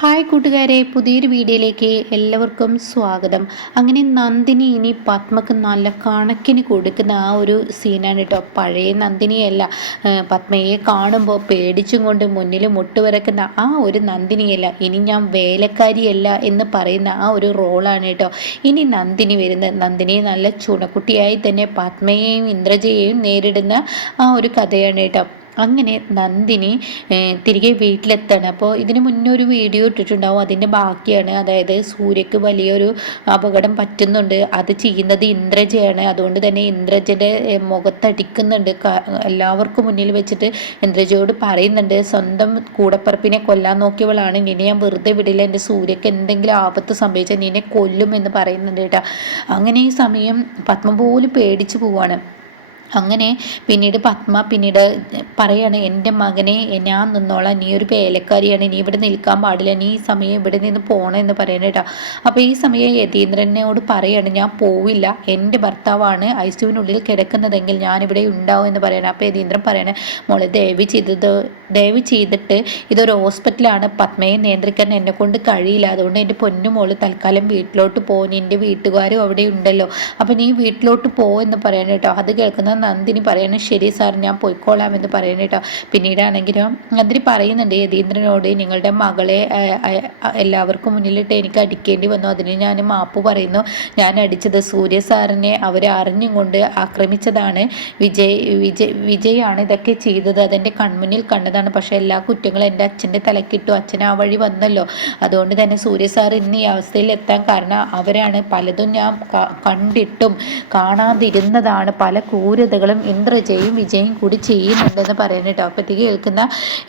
Hi കൂട്ടുകാരെ, പുതിയൊരു വീഡിയോയിലേക്ക് എല്ലാവർക്കും സ്വാഗതം. അങ്ങനെ നന്ദിനി ഇനി പത്മക്ക് നല്ല കണക്കിന് കൊടുക്കുന്ന ആ ഒരു സീനാണ് കേട്ടോ. പഴയ നന്ദിനിയല്ല, പത്മയെ കാണുമ്പോൾ പേടിച്ചും കൊണ്ട് മുന്നിൽ മുട്ടുവിറക്കുന്ന ആ ഒരു നന്ദിനിയല്ല, ഇനി ഞാൻ വേലക്കാരിയല്ല എന്ന് പറയുന്ന ആ ഒരു റോളാണ് കേട്ടോ ഇനി നന്ദിനി വരുന്നത്. നന്ദിനി നല്ല ചുണക്കുട്ടിയായി തന്നെ പത്മയെയും ഇന്ദ്രജയെയും നേരിടുന്ന ആ ഒരു കഥയാണ് കേട്ടോ. അങ്ങനെ നന്ദിനി തിരികെ വീട്ടിലെത്താണ്. അപ്പോൾ ഇതിന് മുന്നേ ഒരു വീഡിയോ ഇട്ടിട്ടുണ്ടാവും, അതിൻ്റെ ബാക്കിയാണ്. അതായത് സൂര്യക്ക് വലിയൊരു അപകടം പറ്റുന്നുണ്ട്, അത് ചെയ്യുന്നത് ഇന്ദ്രജയാണ്. അതുകൊണ്ട് തന്നെ ഇന്ദ്രജയുടെ മുഖത്തടിക്കുന്നുണ്ട്. എല്ലാവർക്കും മുന്നിൽ വെച്ചിട്ട് ഇന്ദ്രജയോട് പറയുന്നുണ്ട്, സ്വന്തം കൂടപ്പറപ്പിനെ കൊല്ലാൻ നോക്കിയവളാണ്, നിന്നെ ഞാൻ വെറുതെ വിടില്ല, എൻ്റെ സൂര്യക്ക് എന്തെങ്കിലും ആപത്ത് സംഭവിച്ചാൽ നിന്നെ കൊല്ലും എന്ന് പറയുന്നുണ്ട് കേട്ടോ. അങ്ങനെ ഈ സമയം പത്മ പോലും പേടിച്ചു പോവാണ്. അങ്ങനെ പിന്നീട് പത്മ പറയാണ്, എൻ്റെ മകനെ ഞാൻ നിന്നോളാം, നീ ഒരു വേലക്കാരിയാണ്, നീ ഇവിടെ നിൽക്കാൻ പാടില്ല, നീ ഈ സമയം ഇവിടെ നിന്ന് പോകണം എന്ന് പറയണം കേട്ടോ. അപ്പോൾ ഈ സമയം യതീന്ദ്രനോട് പറയാണ്, ഞാൻ പോവില്ല, എൻ്റെ ഭർത്താവാണ് ഐസിയുവിനുള്ളിൽ കിടക്കുന്നതെങ്കിൽ ഞാനിവിടെ ഉണ്ടാവും എന്ന് പറയണം. അപ്പോൾ യതീന്ദ്രൻ പറയണേ, മോളെ ദയവ് ചെയ്തിട്ട് ഇതൊരു ഹോസ്പിറ്റലാണ്, പത്മയെ നിയന്ത്രിക്കാൻ എന്നെ കൊണ്ട് കഴിയില്ല, അതുകൊണ്ട് എൻ്റെ പൊന്നുമോള് തൽക്കാലം വീട്ടിലോട്ട് പോകും, നിൻ്റെ വീട്ടുകാരും അവിടെ ഉണ്ടല്ലോ, അപ്പോൾ നീ വീട്ടിലോട്ട് പോ എന്ന് പറയണം കേട്ടോ. അത് കേൾക്കുന്ന നന്ദിനി പറയണം, ശരി സാർ ഞാൻ പോയിക്കോളാം എന്ന് പറയണം കേട്ടോ. പിന്നീടാണെങ്കിലോ നന്ദിനി പറയുന്നുണ്ട് യതീന്ദ്രനോട്, നിങ്ങളുടെ മകളെ എല്ലാവർക്കും മുന്നിലിട്ട് എനിക്ക് അടിക്കേണ്ടി വന്നു, അതിന് ഞാൻ മാപ്പ് പറയുന്നു, ഞാൻ അടിച്ചത് സൂര്യ സാറിനെ അവർ അറിഞ്ഞും കൊണ്ട് ആക്രമിച്ചതാണ്, വിജയാണ് ഇതൊക്കെ ചെയ്തത്, അതെൻ്റെ കൺമുന്നിൽ കണ്ടതാണ്, പക്ഷേ എല്ലാ കുറ്റങ്ങളും എൻ്റെ അച്ഛൻ്റെ തലക്കിട്ടു, അച്ഛൻ ആ വഴി വന്നല്ലോ, അതുകൊണ്ട് തന്നെ സൂര്യ സാർ ഇന്ന് ഈ അവസ്ഥയിൽ എത്താൻ കാരണം അവരാണ്, പലതും ഞാൻ കണ്ടിട്ടും കാണാതിരുന്നതാണ്, പല ക്രൂരതകളും ഇന്ദ്രജയും വിജയും കൂടി ചെയ്യുന്നുണ്ടെന്ന് പറയണം കേട്ടോ. അപ്പോഴത്തേക്ക് കേൾക്കുന്ന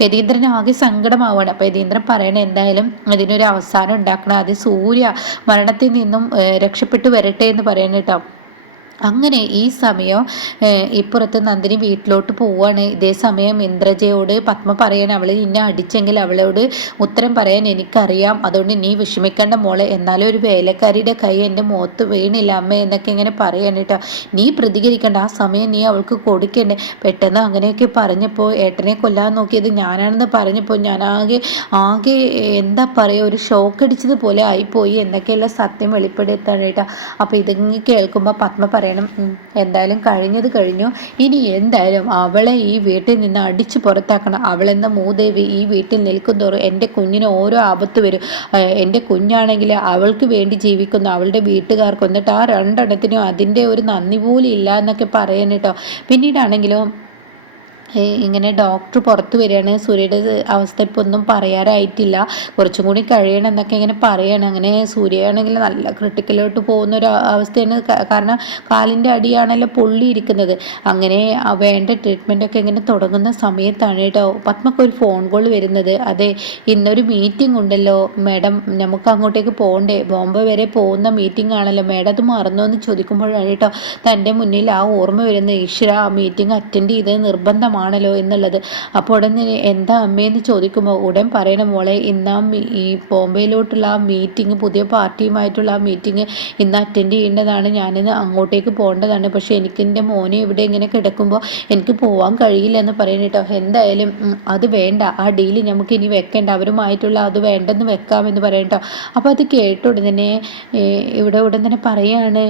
യതീന്ദ്രൻ ആകെ സങ്കടമാവുകയാണ്. അപ്പോൾ യതീന്ദ്രൻ പറയണ, എന്തായാലും ഇതിനൊരു അവസാനം ഉണ്ടാക്കണം, അത് സൂര്യ മരണത്തിൽ നിന്നും രക്ഷപ്പെട്ടു വരട്ടെ എന്ന് പറയണം കേട്ടോ. അങ്ങനെ ഈ സമയം ഇപ്പുറത്ത് നന്ദിനി വീട്ടിലോട്ട് പോവാണ്. ഇതേ സമയം ഇന്ദ്രജയോട് പത്മ പറയണം, അവൾ നിന്നെ അടിച്ചെങ്കിൽ അവളോട് ഉത്തരം പറയാൻ എനിക്കറിയാം, അതുകൊണ്ട് നീ വിഷമിക്കേണ്ട മോളെ, എന്നാലും ഒരു വേലക്കാരിയുടെ കൈ എൻ്റെ മുഖത്ത് വീണില്ല അമ്മ എന്നൊക്കെ ഇങ്ങനെ പറയാൻ കേട്ടോ. നീ പ്രതികരിക്കേണ്ട, ആ സമയം നീ അവൾക്ക് കൊടുക്കണ്ടേ. പെട്ടെന്ന് അങ്ങനെയൊക്കെ പറഞ്ഞപ്പോൾ ഏട്ടനെ കൊല്ലാൻ നോക്കിയത് ഞാനാണെന്ന് പറഞ്ഞപ്പോൾ ഞാൻ ആകെ എന്താ പറയുക, ഒരു ഷോക്ക് അടിച്ചതുപോലെ ആയിപ്പോയി എന്നൊക്കെയുള്ള സത്യം വെളിപ്പെടുത്താണ് കേട്ടോ. അപ്പോൾ ഇതിങ്ങ് കേൾക്കുമ്പോൾ പത്മ പറയണം, എന്തായാലും കഴിഞ്ഞത് കഴിഞ്ഞു, ഇനി എന്തായാലും അവളെ ഈ വീട്ടിൽ നിന്ന് അടിച്ചു പുറത്താക്കണം, അവളെന്ന മൂദേവി ഈ വീട്ടിൽ നിൽക്കുന്തോറും എൻ്റെ കുഞ്ഞിന് ഓരോ ആപത്ത് വരും, എൻ്റെ കുഞ്ഞാണെങ്കിൽ അവൾക്ക് വേണ്ടി ജീവിക്കുന്നു, അവളുടെ വീട്ടുകാർക്ക്, എന്നിട്ട് ആ രണ്ടെണ്ണത്തിനും അതിൻ്റെ ഒരു നന്ദി പോലും ഇല്ല എന്നൊക്കെ പറയാൻ കേട്ടോ. പിന്നീടാണെങ്കിലും ഇങ്ങനെ ഡോക്ടർ പുറത്ത് വരികയാണ്, സൂര്യയുടെ അവസ്ഥ ഇപ്പോൾ ഒന്നും പറയാറായിട്ടില്ല, കുറച്ചും കൂടി കഴിയണം എന്നൊക്കെ ഇങ്ങനെ പറയാണ്. അങ്ങനെ സൂര്യയാണെങ്കിൽ നല്ല ക്രിട്ടിക്കലോട്ട് പോകുന്ന ഒരു അവസ്ഥയാണ്, കാരണം കാലിൻ്റെ അടിയാണല്ലോ പൊള്ളിയിരിക്കുന്നത്. അങ്ങനെ വേണ്ട ട്രീറ്റ്മെൻറ്റൊക്കെ ഇങ്ങനെ തുടങ്ങുന്ന സമയത്താണ് കേട്ടോ പത്മക്ക് ഒരു ഫോൺ കോൾ വരുന്നത്. അതെ, ഇന്നൊരു മീറ്റിംഗ് ഉണ്ടല്ലോ മാഡം, നമുക്ക് അങ്ങോട്ടേക്ക് പോകണ്ടേ, ബോംബെ വരെ പോകുന്ന മീറ്റിംഗ് ആണല്ലോ മാഡം, അത് മറന്നോ എന്ന് ചോദിക്കുമ്പോഴാണ് കേട്ടോ തൻ്റെ മുന്നിൽ ആ ഓർമ്മ വരുന്നത്, ഈശ്വര ആ മീറ്റിംഗ് അറ്റൻഡ് ചെയ്ത് നിർബന്ധമാണ് ആണല്ലോ എന്നുള്ളത്. അപ്പോൾ ഉടനെ എന്താ അമ്മയെന്ന് ചോദിക്കുമ്പോൾ ഉടൻ പറയണം, മോളെ ഇന്ന് ഈ ബോംബെയിലോട്ടുള്ള ആ മീറ്റിംഗ്, പുതിയ പാർട്ടിയുമായിട്ടുള്ള ആ മീറ്റിംഗ് ഇന്ന് അറ്റൻഡ് ചെയ്യേണ്ടതാണ്, ഞാനിന്ന് അങ്ങോട്ടേക്ക് പോകേണ്ടതാണ്, പക്ഷേ എനിക്ക് എൻ്റെ മോനെ ഇവിടെ ഇങ്ങനെ കിടക്കുമ്പോൾ എനിക്ക് പോകാൻ കഴിയില്ല എന്ന് പറയണം കേട്ടോ. എന്തായാലും അത് വേണ്ട, ആ ഡീല് നമുക്ക് ഇനി വെക്കേണ്ട, അവരുമായിട്ടുള്ള അത് വേണ്ടെന്ന് വെക്കാമെന്ന് പറയണം കേട്ടോ. അപ്പോൾ അത് കേട്ട ഉടൻ തന്നെ ഉടൻ തന്നെ പറയാണ്,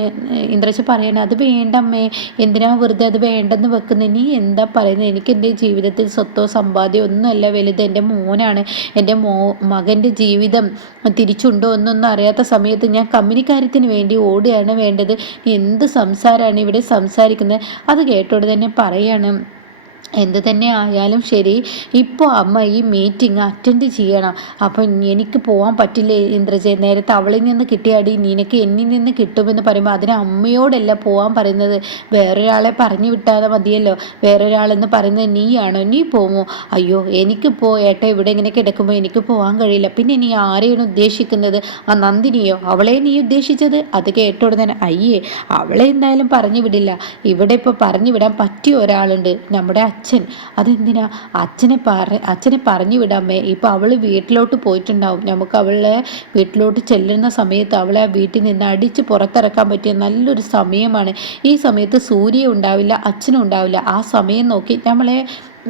ഇന്ദ്രജ പറയാണ്, അത് വേണ്ട അമ്മേ, എന്തിനാ വെറുതെ അത് വേണ്ടെന്ന് വെക്കുന്നത്, നീ എന്താ പറയുന്നത്, എനിക്ക് എൻ്റെ ജീവിതത്തിൽ സ്വത്തോ സമ്പാദ്യമോ ഒന്നുമല്ല വലുത്, എൻ്റെ മോനാണ്, എൻ്റെ മകൻ്റെ ജീവിതം തിരിച്ചുണ്ടോ എന്നൊന്നും അറിയാത്ത സമയത്ത് ഞാൻ കമ്പനിക്കാര്യത്തിന് വേണ്ടി ഓടുകയാണ് വേണ്ടത്, എന്ത് സംസാരമാണ് ഇവിടെ സംസാരിക്കുന്നത്. അത് കേട്ടോടെ തന്നെ പറയാണ്, എന്ത് തന്നെ ആയാലും ശരി, ഇപ്പോൾ അമ്മ ഈ മീറ്റിംഗ് അറ്റൻഡ് ചെയ്യണം, അപ്പം എനിക്ക് പോകാൻ പറ്റില്ല ഇന്ദ്രജയ, നേരത്തെ അവളിൽ നിന്ന് കിട്ടിയാടി നിനക്ക് എന്നിൽ നിന്ന് കിട്ടുമെന്ന് പറയുമ്പോൾ അതിന് അമ്മയോടല്ല പോകാൻ പറയുന്നത്, വേറൊരാളെ പറഞ്ഞു വിട്ടാതെ മതിയല്ലോ, വേറൊരാളെന്ന് പറയുന്നത് നീയാണോ, നീ പോമോ, അയ്യോ എനിക്കിപ്പോൾ ഏട്ട ഇവിടെ ഇങ്ങനെ കിടക്കുമ്പോൾ എനിക്ക് പോകാൻ കഴിയില്ല, പിന്നെ നീ ആരെയാണ് ഉദ്ദേശിക്കുന്നത്, ആ നന്ദിനിയോ, അവളെ നീ ഉദ്ദേശിച്ചത്. അത് കേട്ടോടെ തന്നെ അയ്യേ, അവളെ എന്തായാലും പറഞ്ഞു വിടില്ല, ഇവിടെ ഇപ്പോൾ പറഞ്ഞു വിടാൻ പറ്റിയ ഒരാളുണ്ട്, നമ്മുടെ അച്ഛൻ, അതെന്തിനാ അച്ഛനെ പറഞ്ഞു വിടാമേ, ഇപ്പം അവൾ വീട്ടിലോട്ട് പോയിട്ടുണ്ടാവും, നമുക്ക് അവളെ വീട്ടിലോട്ട് ചെല്ലുന്ന സമയത്ത് അവളെ വീട്ടിൽ നിന്ന് അടിച്ച് പുറത്തിറക്കാൻ പറ്റിയ നല്ലൊരു സമയമാണ്, ഈ സമയത്ത് സൂര്യ ഉണ്ടാവില്ല, അച്ഛനും ഉണ്ടാവില്ല, ആ സമയം നോക്കി നമ്മളെ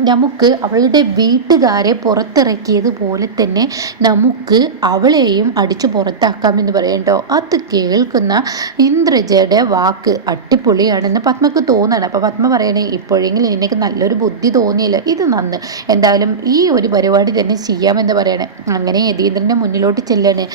നമുക്ക് അവളുടെ വീട്ടുകാരെ പുറത്തിറക്കിയതുപോലെ തന്നെ നമുക്ക് അവളെയും അടിച്ചു പുറത്താക്കാമെന്ന് പറയണ്ടോ. അത് കേൾക്കുന്ന ഇന്ദ്രജയുടെ വാക്ക് അടിപൊളിയാണെന്ന് പത്മക്ക് തോന്നണം. അപ്പോൾ പത്മ പറയണേ, ഇപ്പോഴെങ്കിലും എനിക്ക് നല്ലൊരു ബുദ്ധി തോന്നിയില്ല, ഇത് നന്ന്, എന്തായാലും ഈ ഒരു പരിപാടി തന്നെ ചെയ്യാമെന്ന് പറയണേ. അങ്ങനെ യതീന്ദ്രൻ്റെ മുന്നിലോട്ട് ചെല്ലാണ്.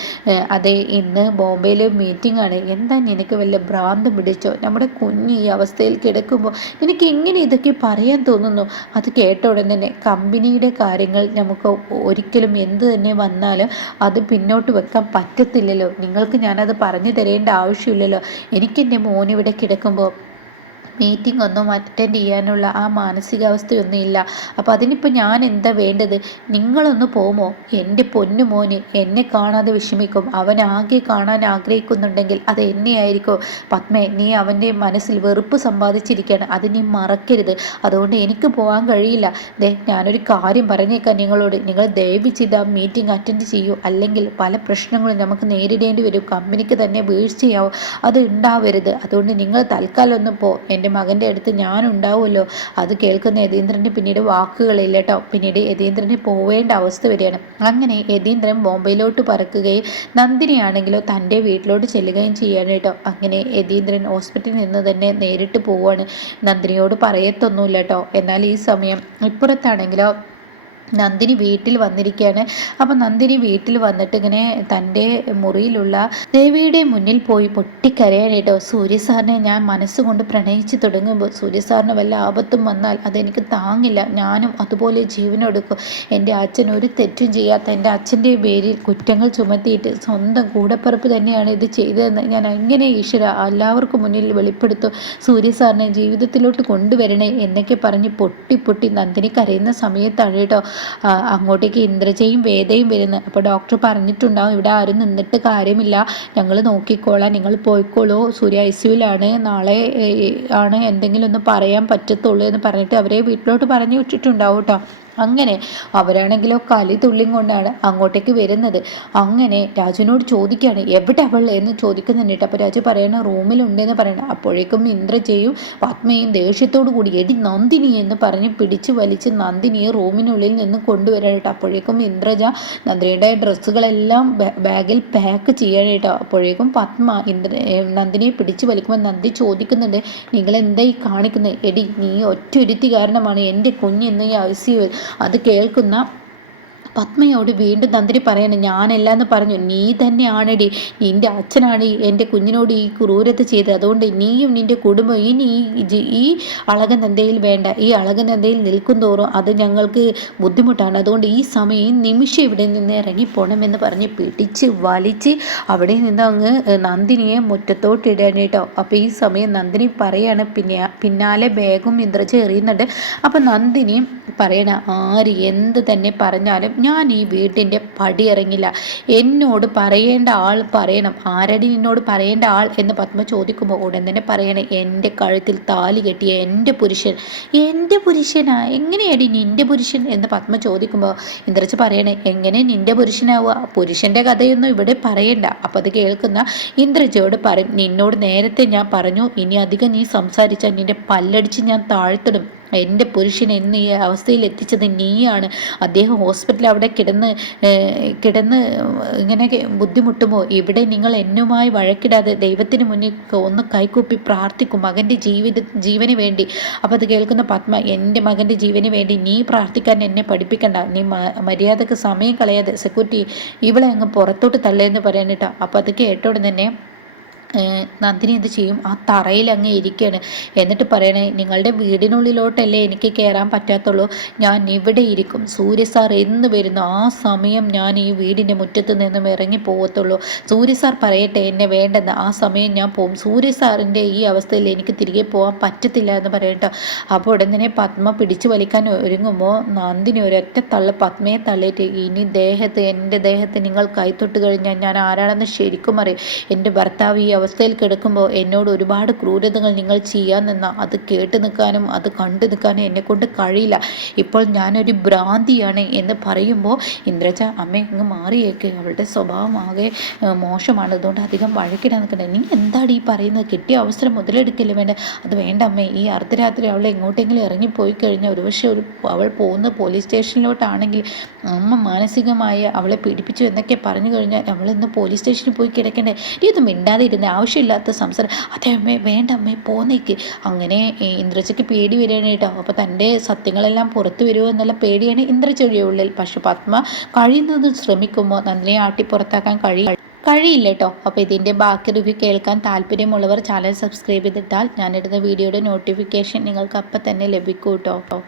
അതെ, ഇന്ന് ബോംബെയിൽ മീറ്റിംഗ് ആണ്, എന്താ നിനക്ക് വല്ല ഭ്രാന്ത് പിടിച്ചോ? നമ്മുടെ കുഞ്ഞ് ഈ അവസ്ഥയിൽ കിടക്കുമ്പോൾ നിനക്ക് എങ്ങനെ ഇതൊക്കെ പറയാൻ തോന്നുന്നു? അത് കേട്ട ഉടൻ തന്നെ കമ്പനിയുടെ കാര്യങ്ങൾ നമുക്ക് ഒരിക്കലും എന്ത് തന്നെ വന്നാലും അത് പിന്നോട്ട് വെക്കാൻ പറ്റത്തില്ലല്ലോ. നിങ്ങൾക്ക് ഞാനത് പറഞ്ഞു തരേണ്ട ആവശ്യമില്ലല്ലോ. എനിക്കെൻ്റെ മോനിവിടെ കിടക്കുമ്പോൾ മീറ്റിംഗ് ഒന്നും അറ്റൻഡ് ചെയ്യാനുള്ള ആ മാനസികാവസ്ഥയൊന്നും ഇല്ല. അപ്പോൾ അതിനിപ്പോൾ ഞാൻ എന്താ വേണ്ടത്? നിങ്ങളൊന്ന് പോമോ? എൻ്റെ പൊന്നു മോന് എന്നെ കാണാതെ വിഷമിക്കും. അവൻ ആകെ കാണാൻ ആഗ്രഹിക്കുന്നുണ്ടെങ്കിൽ അത് എന്നെയായിരിക്കും. പത്മേ, നീ അവൻ്റെ മനസ്സിൽ വെറുപ്പ് സമ്പാദിച്ചിരിക്കുകയാണ്, അത് നീ മറക്കരുത്. അതുകൊണ്ട് എനിക്ക് പോകാൻ കഴിയില്ല. ഞാനൊരു കാര്യം പറഞ്ഞേക്കാം നിങ്ങളോട്, നിങ്ങൾ ദയവ് ചെയ്ത് ആ മീറ്റിംഗ് അറ്റൻഡ് ചെയ്യൂ, അല്ലെങ്കിൽ പല പ്രശ്നങ്ങളും നമുക്ക് നേരിടേണ്ടി വരും. കമ്പനിക്ക് തന്നെ വീഴ്ചയാവും, അത് ഉണ്ടാവരുത്. അതുകൊണ്ട് നിങ്ങൾ തൽക്കാലം ഒന്ന് പോ, എൻ്റെ മകൻ്റെ അടുത്ത് ഞാനുണ്ടാവുമല്ലോ. അത് കേൾക്കുന്ന യതീന്ദ്രന് പിന്നീട് വാക്കുകളില്ല കേട്ടോ. പിന്നീട് യതീന്ദ്രന് പോവേണ്ട അവസ്ഥ വരികയാണ്. അങ്ങനെ യതീന്ദ്രൻ ബോംബെയിലോട്ട് പറക്കുകയും നന്ദിനിയാണെങ്കിലോ തൻ്റെ വീട്ടിലോട്ട് ചെല്ലുകയും ചെയ്യാണ് കേട്ടോ. അങ്ങനെ യതീന്ദ്രൻ ഹോസ്പിറ്റലിൽ നിന്ന് തന്നെ നേരിട്ട് പോവുകയാണ്. നന്ദിനിയോട് പറയത്തൊന്നുമില്ല കേട്ടോ. എന്നാൽ ഈ സമയം ഇപ്പുറത്താണെങ്കിലോ നന്ദിനി വീട്ടിൽ വന്നിരിക്കുകയാണ്. അപ്പം നന്ദിനി വീട്ടിൽ വന്നിട്ട് ഇങ്ങനെ തൻ്റെ മുറിയിലുള്ള ദേവിയുടെ മുന്നിൽ പോയി പൊട്ടിക്കരയാനായിട്ടോ. സൂര്യ സാറിനെ ഞാൻ മനസ്സുകൊണ്ട് പ്രണയിച്ച് തുടങ്ങുമ്പോൾ സൂര്യ സാറിന് വല്ല ആപത്തും വന്നാൽ അതെനിക്ക് താങ്ങില്ല, ഞാനും അതുപോലെ ജീവനെടുക്കും. എൻ്റെ അച്ഛൻ ഒരു തെറ്റും ചെയ്യാത്ത എൻ്റെ അച്ഛൻ്റെ പേരിൽ കുറ്റങ്ങൾ ചുമത്തിയിട്ട് സ്വന്തം കൂടപ്പിറപ്പ് തന്നെയാണ് ഇത് ചെയ്തതെന്ന് ഞാൻ എങ്ങനെ ഈശ്വര എല്ലാവർക്കും മുന്നിൽ വെളിപ്പെടുത്തും. സൂര്യ സാറിനെ ജീവിതത്തിലോട്ട് കൊണ്ടുവരണേ എന്നൊക്കെ പറഞ്ഞ് പൊട്ടി നന്ദിനി കരയുന്ന സമയത്താണ് കേട്ടോ അങ്ങോട്ടേക്ക് ഇന്ദ്രജയും വേദയും വരുന്നത്. അപ്പോൾ ഡോക്ടർ പറഞ്ഞിട്ടുണ്ടാവും, ഇവിടെ ആരും നിന്നിട്ട് കാര്യമില്ല, ഞങ്ങൾ നോക്കിക്കോളാം, നിങ്ങൾ പോയിക്കോളൂ, സൂര്യ ഐസിയുലാണ്, നാളെ ആണ് എന്തെങ്കിലും ഒന്ന് പറയാൻ പറ്റത്തുള്ളൂ എന്ന് പറഞ്ഞിട്ട് അവരെ വീട്ടിലോട്ട് പറഞ്ഞു വിട്ടിട്ടുണ്ടാവും കേട്ടോ. അങ്ങനെ അവരാണെങ്കിലോ കലി തുള്ളിയും കൊണ്ടാണ് അങ്ങോട്ടേക്ക് വരുന്നത്. അങ്ങനെ രാജുവിനോട് ചോദിക്കുകയാണ്, എവിടെ അവൾ എന്ന് ചോദിക്കുന്നുണ്ട്. അപ്പോൾ രാജു പറയണ റൂമിലുണ്ടെന്ന് പറയണം. അപ്പോഴേക്കും ഇന്ദ്രജയും പത്മയും ദേഷ്യത്തോടു കൂടി എടി നന്ദിനി എന്ന് പറഞ്ഞ് പിടിച്ചു വലിച്ച് നന്ദിനിയെ റൂമിനുള്ളിൽ നിന്ന് കൊണ്ടുവരാനായിട്ട്. അപ്പോഴേക്കും ഇന്ദ്രജ നന്ദിനിയുടെ ഡ്രസ്സുകളെല്ലാം ബാഗിൽ പാക്ക് ചെയ്യാനായിട്ടോ. അപ്പോഴേക്കും പത്മ നന്ദിനിയെ പിടിച്ചു വലിക്കുമ്പോൾ നന്ദി ചോദിക്കുന്നുണ്ട്, നിങ്ങൾ എന്താ ഈ കാണിക്കുന്നത്? എടി നീ ഒറ്റൊരുത്തി കാരണമാണ് എൻ്റെ കുഞ്ഞിന്ന് ഈ ഐസിയുവിൽ. അത് കേൾക്കുന്ന പത്മയോട് വീണ്ടും നന്ദിനി പറയണം, ഞാനല്ലാന്ന് പറഞ്ഞു, നീ തന്നെയാണെടി, നിൻ്റെ അച്ഛനാണ് എൻ്റെ കുഞ്ഞിനോട് ഈ ക്രൂരത ചെയ്തത്. അതുകൊണ്ട് നീയും നിൻ്റെ കുടുംബം ഇനി ഈ അളകനന്ദയിൽ വേണ്ട. ഈ അളകനന്ദയിൽ നിൽക്കും തോറും അത് ഞങ്ങൾക്ക് ബുദ്ധിമുട്ടാണ്. അതുകൊണ്ട് ഈ സമയം ഈ നിമിഷം ഇവിടെ നിന്ന് ഇറങ്ങിപ്പോണമെന്ന് പറഞ്ഞ് പിടിച്ച് വലിച്ച് അവിടെ നിന്ന് അങ്ങ് നന്ദിനിയെ മുറ്റത്തോട്ടിടാൻ കേട്ടോ. അപ്പോൾ ഈ സമയം നന്ദിനി പറയാണ്, പിന്നാലെ ബാഗും ഇന്ദ്രജ എറിയുന്നുണ്ട്. അപ്പം നന്ദിനി പറയണ, ആര് എന്ത് തന്നെ പറഞ്ഞാലും ഞാൻ ഈ വീട്ടിൻ്റെ പടി ഇറങ്ങില്ല, എന്നോട് പറയേണ്ട ആൾ പറയണം. ആരടി നിന്നോട് പറയേണ്ട ആൾ എന്ന് പത്മ ചോദിക്കുമ്പോൾ ഉടൻ തന്നെ പറയണേ, എൻ്റെ കഴുത്തിൽ താലി കെട്ടിയ എൻ്റെ പുരുഷൻ. എൻ്റെ പുരുഷനാ? എങ്ങനെയാടി നിൻ്റെ പുരുഷൻ എന്ന് പത്മ ചോദിക്കുമ്പോൾ ഇന്ദ്രജ പറയണേ, എങ്ങനെ നിൻ്റെ പുരുഷനാവുക? പുരുഷൻ്റെ കഥയൊന്നും ഇവിടെ പറയണ്ട. അപ്പോൾ അത് കേൾക്കുന്ന ഇന്ദ്രജയോട് പറയും, നിന്നോട് നേരത്തെ ഞാൻ പറഞ്ഞു, ഇനി അധികം നീ സംസാരിച്ചാൽ നിൻ്റെ പല്ലടിച്ച് ഞാൻ താഴ്ത്തിടും. എൻ്റെ പുരുഷൻ എന്ന് ഈ അവസ്ഥയിൽ എത്തിച്ചത് നീയാണ്. അദ്ദേഹം ഹോസ്പിറ്റലിൽ അവിടെ കിടന്ന് ഇങ്ങനെ ബുദ്ധിമുട്ടുമ്പോൾ ഇവിടെ നിങ്ങൾ എന്നുമായി വഴക്കിടാതെ ദൈവത്തിന് മുന്നിൽ ഒന്ന് കൈകൂപ്പി പ്രാർത്ഥിക്കും മകൻ്റെ ജീവന് വേണ്ടി. അപ്പോൾ അത് കേൾക്കുന്ന പത്മ, എൻ്റെ മകൻ്റെ ജീവന് വേണ്ടി നീ പ്രാർത്ഥിക്കാൻ എന്നെ പഠിപ്പിക്കണ്ട, നീ മര്യാദക്ക് സമയം കളയാതെ സെക്യൂരിറ്റി ഇവളെ അങ്ങ് പുറത്തോട്ട് തള്ളേന്ന് പറയാനിട്ടാ. അപ്പോൾ അത് കേട്ടോടെ തന്നെ നന്ദിനി എന്ത് ചെയ്യും, ആ തറയിൽ അങ്ങ് ഇരിക്കുകയാണ്. എന്നിട്ട് പറയണേ, നിങ്ങളുടെ വീടിനുള്ളിലോട്ടല്ലേ എനിക്ക് കയറാൻ പറ്റാത്തുള്ളൂ, ഞാൻ ഇവിടെ ഇരിക്കും. സൂര്യ സാർ എന്ന് വരുന്നു ആ സമയം ഞാൻ ഈ വീടിൻ്റെ മുറ്റത്ത് നിന്നും ഇറങ്ങി പോകത്തുള്ളൂ. സൂര്യ സാർ പറയട്ടെ എന്നെ വേണ്ടെന്ന്, ആ സമയം ഞാൻ പോകും. സൂര്യ സാറിൻ്റെ ഈ അവസ്ഥയിൽ എനിക്ക് തിരികെ പോകാൻ പറ്റത്തില്ല എന്ന് പറയട്ടോ. അപ്പോൾ ഉടൻ തന്നെ പത്മ പിടിച്ചു വലിക്കാൻ ഒരുങ്ങുമ്പോൾ നന്ദിനി ഒരൊറ്റ തള്ള് പത്മയെ തള്ളിയിട്ട്, ഇനി എൻ്റെ ദേഹത്ത് നിങ്ങൾ കൈത്തൊട്ട് കഴിഞ്ഞാൽ ഞാൻ ആരാണെന്ന് ശരിക്കും അറിയും. എൻ്റെ ഭർത്താവ് ഈ അവസ്ഥയിൽ കിടക്കുമ്പോൾ എന്നോട് ഒരുപാട് ക്രൂരതകൾ നിങ്ങൾ ചെയ്യാൻ നിന്നാൽ അത് കേട്ട് നിൽക്കാനും അത് കണ്ടു നിൽക്കാനും എന്നെക്കൊണ്ട് കഴിയില്ല. ഇപ്പോൾ ഞാനൊരു ഭ്രാന്തിയാണ് എന്ന് പറയുമ്പോൾ ഇന്ദ്രജ അമ്മേ അങ്ങ് മാറിയേക്ക്, അവളുടെ സ്വഭാവം ആകെ മോശമാണ്, അതുകൊണ്ട് അധികം വഴക്കിടാൻ നിൽക്കണ്ടേ. നീ എന്താണ് ഈ പറയുന്നത്? കിട്ടിയ അവസരം മുതലെടുക്കില്ല വേണ്ട. അത് വേണ്ട അമ്മേ, ഈ അർദ്ധരാത്രി അവൾ എങ്ങോട്ടെങ്കിലും ഇറങ്ങിപ്പോയി കഴിഞ്ഞാൽ ഒരുപക്ഷെ അവൾ പോകുന്ന പോലീസ് സ്റ്റേഷനിലോട്ടാണെങ്കിൽ അമ്മ മാനസികമായി അവളെ പീഡിപ്പിച്ചു എന്നൊക്കെ പറഞ്ഞു കഴിഞ്ഞാൽ അവളിന്ന് പോലീസ് സ്റ്റേഷനിൽ പോയി കിടക്കണ്ടേ. ഇതൊന്നും മിണ്ടാതെ ഇരുന്ന് ആവശ്യമില്ലാത്ത സംസാരം. അതെ അമ്മേ, വേണ്ട അമ്മേ, പോന്നേക്ക്. അങ്ങനെ ഇന്ദ്രജയ്ക്ക് പേടി വരികയാണ് കേട്ടോ. അപ്പോൾ തൻ്റെ സത്യങ്ങളെല്ലാം പുറത്തു വരുമോ എന്നുള്ള പേടിയാണ് ഇന്ദ്രജയുടെ ഉള്ളിൽ. പക്ഷെ പത്മ കഴിയുന്നതും ശ്രമിക്കുമ്പോൾ നന്ദിനിയെ ആട്ടി പുറത്താക്കാൻ കഴിയില്ല കേട്ടോ. അപ്പോൾ ഇതിൻ്റെ ബാക്കി റിവ്യൂ കേൾക്കാൻ താല്പര്യമുള്ളവർ ചാനൽ സബ്സ്ക്രൈബ് ചെയ്തിട്ടാൽ ഞാനിടുന്ന വീഡിയോയുടെ നോട്ടിഫിക്കേഷൻ നിങ്ങൾക്ക് അപ്പം തന്നെ ലഭിക്കും കേട്ടോ.